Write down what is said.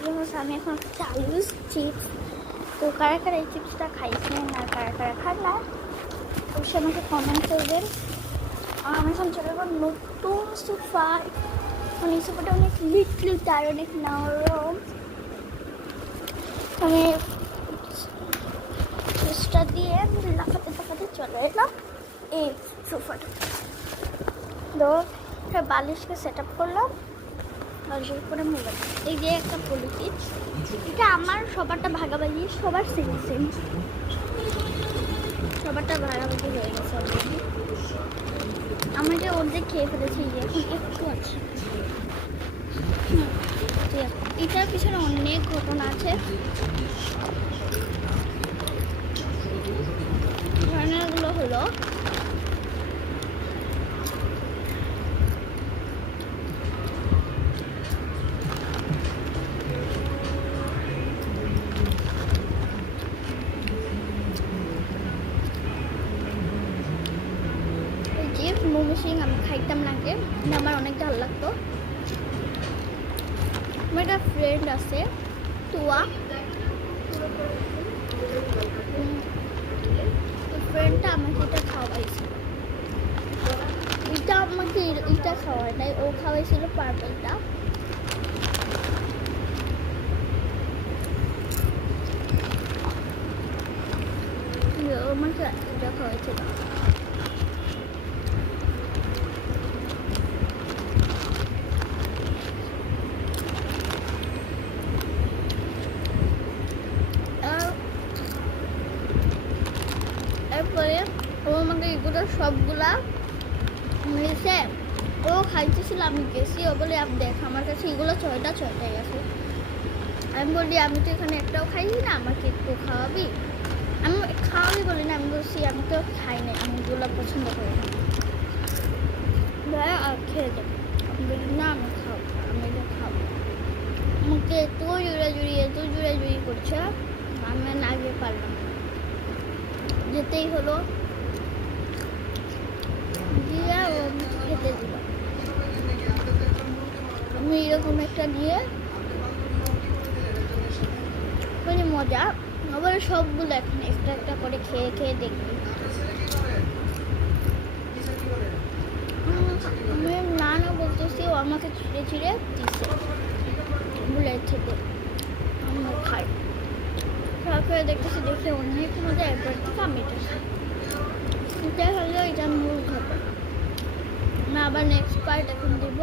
আমি এখন চালুস চিপস, তো কারা কারা এই চিপসটা খাইছেন আর কারা কারা খান না অবশ্যই আমাকে কমেন্ট করবেন। আর আমি এখন চলে যাবো নতুন সোফায়, মানে এই সোফাটা অনেক লিট আর অনেক নরম। আমি চেষ্টা দিয়ে লাফাতে চলে এলাম এই সোফাটা। তো বালিশকে সেট আপ করলাম, বালিশের উপরে মেলাম। এই যে একটা পলিথিন, এটা আমার সবারটা ভাগাভাগি, সবার সেম সবারটা ভাগাভাগি হয়ে গেছে অলরেডি। আমি যে অর্ধেক খেয়ে ফেলেছি, এখন একটু আছে। এটার পিছনে অনেক ঘটনা আছে। ঘটনাগুলো হলো মোমো সিং আমি খাইতাম না আগে, আমার অনেক ভালো লাগতো। আমার একটা ফ্রেন্ড আছে তুয়া, ফ্রেন্ডটা আমাকে এটা খাওয়াইছিল। এটা আমাকে এটা খাওয়ায় নাই, ও খাওয়াইছিল পার্পলটা। আমাকে এটা খাওয়াইছিল। এরপরে ও আমাকে এগুলো সবগুলা মিশে ও খাইতেছিল, আমি গেছি। ও বলে আমি দেখ আমার কাছে এগুলো ছয়টাই আছে। আমি বলি আমি তো এখানে একটাও খাইনি না, আমাকে একটু খাওয়াবি। আমি খাওয়াবি বলি না, আমি বলছি আমি তো খাই না, আমি এগুলো পছন্দ করি না, আর খেয়ে দেবো। আমি বলি না আমি খাবো, আমি এটা খাবো। আমাকে এত জোড়াজুড়ি করছে, আমি না গিয়ে পারলাম, যেতেই হলো। দিয়ে ও খেতে দিল। আমি এরকম একটা দিয়ে মানে মজা। আবার সবগুলো এখন একটা করে খেয়ে দেখবি। আমি না বলতেছি, ও আমাকে ছিঁড়ে দিচ্ছে বুলেট থেকে। আমি খাই, তারপরে দেখে অনেক মজা। একবার থেকে আমি এটা হলো এটা মূল ঘটনা। আমি আবার নেক্সট পার্ট এখন দিব।